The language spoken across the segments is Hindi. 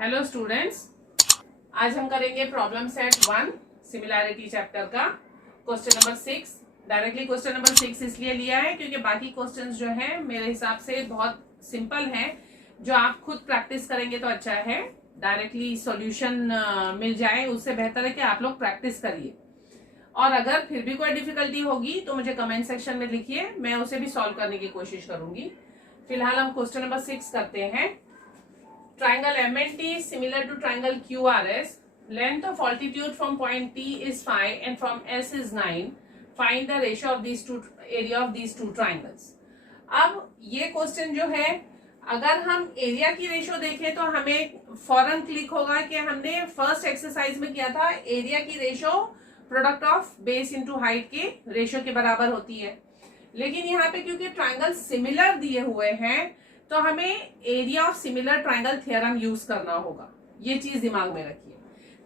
हेलो स्टूडेंट्स, आज हम करेंगे प्रॉब्लम सेट 1 सिमिलैरिटी चैप्टर का question number 6। Directly question number 6 इसलिए लिया है क्योंकि बाकी क्वेश्चंस जो है मेरे हिसाब से बहुत सिंपल हैं। जो आप खुद प्रैक्टिस करेंगे तो अच्छा है, डायरेक्टली सॉल्यूशन मिल जाए उससे बेहतर है कि आप लोग प्रैक्टिस करिए। और अगर फिर भी कोई डिफिकल्टी होगी तो मुझे कमेंट सेक्शन में लिखिए, मैं उसे भी सॉल्व करने की कोशिश करूंगी। फिलहाल हम क्वेश्चन नंबर 6 करते हैं। Triangle MNT is similar to triangle QRS. Length of altitude from point T is 5 and from S is 9. Find the ratio of these two area of these two triangles. अब ये क्वेश्चन जो है, अगर हम एरिया की रेशियो देखें तो हमें फौरन क्लिक होगा कि हमने फर्स्ट एक्सरसाइज में किया था एरिया की ratio product of base into height के रेशियो के बराबर होती है। लेकिन यहाँ पे क्योंकि ट्राइंगल सिमिलर दिए हुए हैं तो हमें area of similar triangle theorem use करना होगा, ये चीज दिमाग में रखिए।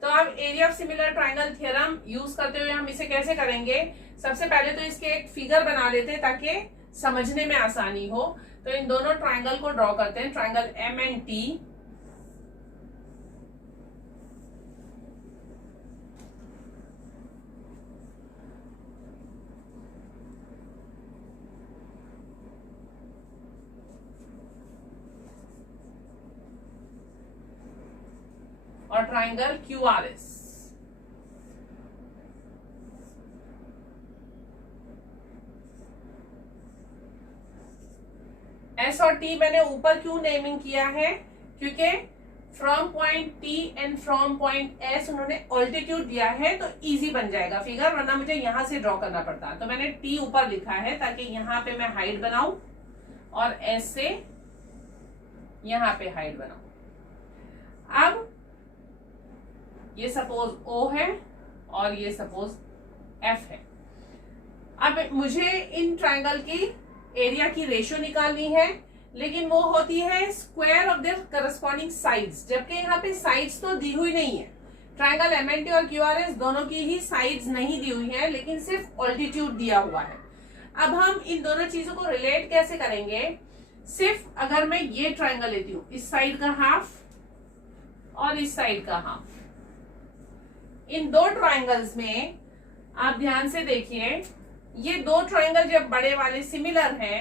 तो अब area of similar triangle theorem use करते हुए हम इसे कैसे करेंगे, सबसे पहले तो इसके एक फिगर बना लेते हैं ताकि समझने में आसानी हो। तो इन दोनों ट्राइंगल को ड्रॉ करते हैं, ट्राइंगल एम एंड टी। और ट्राइंगल QRS। S और T मैंने ऊपर क्यों नेमिंग किया है, क्योंकि from point T and from point S उन्होंने ऑल्टीट्यूड दिया है तो इजी बन जाएगा फिगर, वरना मुझे यहां से ड्रॉ करना पड़ता। तो मैंने T ऊपर लिखा है ताकि यहां पे मैं हाइट बनाऊं और S से यहां पे हाइट बनाऊं। अब ये सपोज O है और ये सपोज F है। अब मुझे इन ट्राइंगल की एरिया की रेशियो निकालनी है, लेकिन वो होती है square of their corresponding sides, जबकि यहाँ पे साइड्स तो दी हुई नहीं है। ट्राइंगल एमएनटी और QRS दोनों की ही साइड्स नहीं दी हुई है, लेकिन सिर्फ ऑल्टीट्यूड दिया हुआ है। अब हम इन दोनों चीजों को रिलेट कैसे करेंगे, सिर्फ अगर मैं ये ट्राइंगल लेती हूँ, इस साइड का हाफ और इस साइड का हाफ, इन दो ट्राइंगल्स में आप ध्यान से देखिए, ये दो ट्राइंगल जब बड़े वाले सिमिलर हैं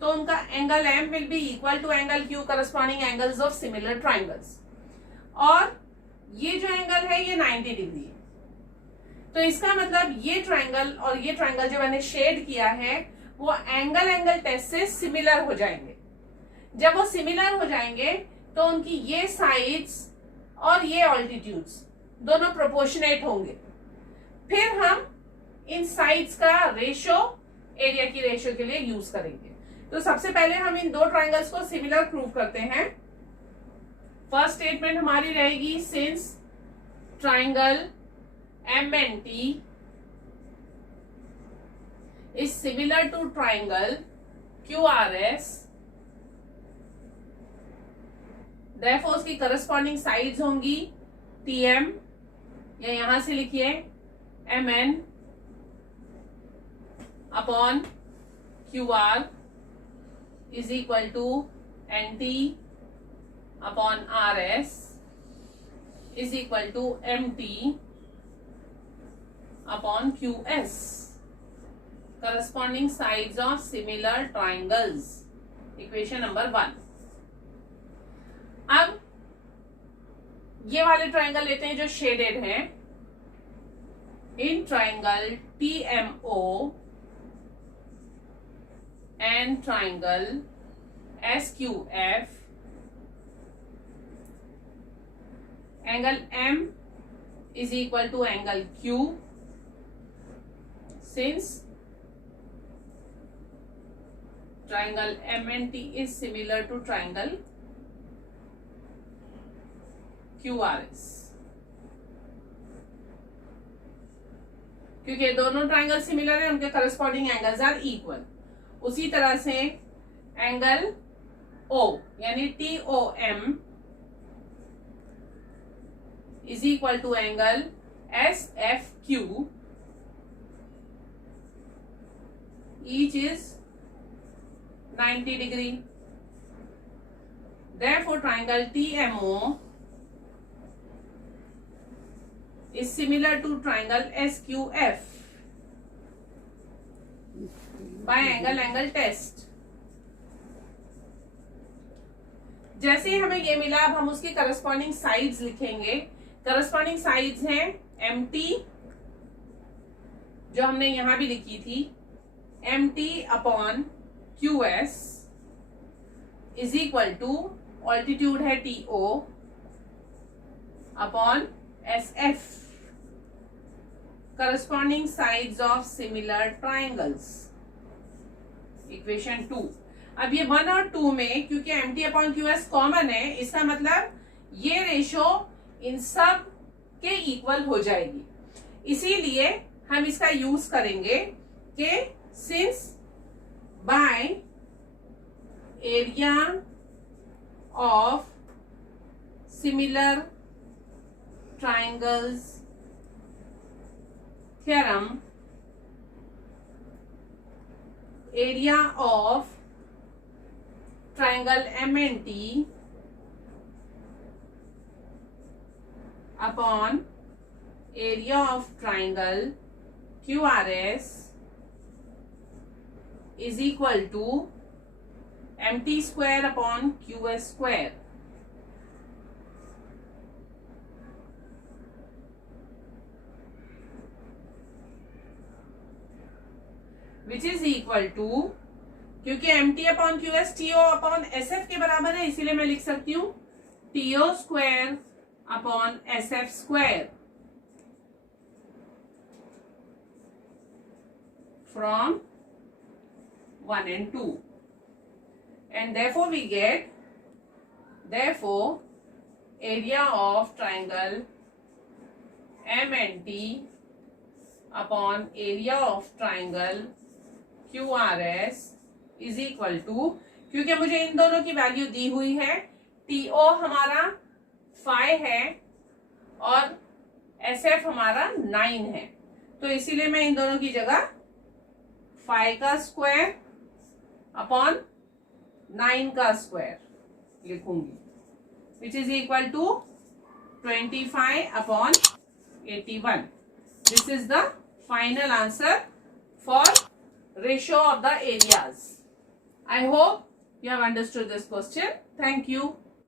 तो उनका angle M will be equal to angle Q corresponding angles of similar triangles. और ये जो एंगल है ये 90 डिग्री है। तो इसका मतलब ये ट्राइंगल और ये ट्राइंगल जो मैंने शेड किया है वो एंगल टेस्ट से सिमिलर हो जाएंगे। जब वो सिमिलर हो जाएंगे तो उनकी ये साइड्स और ये ऑल्टीट्यूड्स दोनों प्रोपोर्शनेट होंगे। फिर हम इन साइड्स का रेशियो एरिया की रेशियो के लिए यूज करेंगे। तो सबसे पहले हम इन दो ट्राइंगल्स को सिमिलर प्रूव करते हैं। फर्स्ट स्टेटमेंट हमारी रहेगी, since triangle MNT is similar to triangle QRS, therefore उसकी करस्पॉन्डिंग साइड्स होंगी TM, या यहां से लिखिए MN upon QR is equal to NT upon RS is equal to MT upon QS, corresponding sides of similar triangles, equation number 1। अब ये वाले ट्राइंगल लेते हैं जो शेडेड हैं। In triangle TMO and triangle SQF, angle M is equal to angle Q, since triangle MNT is similar to triangle QRS। क्योंकि दोनों ट्राइंगल सिमिलर है, उनके करस्पॉन्डिंग एंगल्स आर इक्वल। उसी तरह से एंगल O यानी TOM is equal to angle SFQ, each is 90 degree. Therefore, triangle TMO is similar to triangle SQF by angle test. जैसे ही हमें ये मिला, अब हम उसकी करस्पॉन्डिंग साइड्स लिखेंगे. करस्पॉन्डिंग साइड्स हैं MT, जो हमने यहां भी लिखी थी, MT upon QS is equal to altitude है TO upon SF, corresponding sides of similar triangles. Equation 2. अब ये 1 और 2 में क्योंकि MT अपॉन QS कॉमन है, इसका मतलब ये रेशो इन सब के इक्वल हो जाएगी. इसीलिए हम इसका यूज करेंगे कि since by area of similar triangles theorem, area of triangle MNT upon area of triangle QRS is equal to MT square upon QS square. Which is equal to, क्योंकि MT upon QS TO upon SF के बराबर है, इसीलिए मैं लिख सकती हूँ TO square upon SF square from 1 and 2. And therefore we get, therefore area of triangle MNT upon area of triangle QRS is equal to, क्योंकि मुझे इन दोनों की वैल्यू दी हुई है, TO हमारा 5 है और SF हमारा 9 है, तो इसीलिए मैं इन दोनों की जगह 5 का स्क्वायर अपॉन 9 का स्क्वायर लिखूंगी, which is equal to 25 upon 81. This is the final answer for ratio of the areas. I hope you have understood this question. Thank you.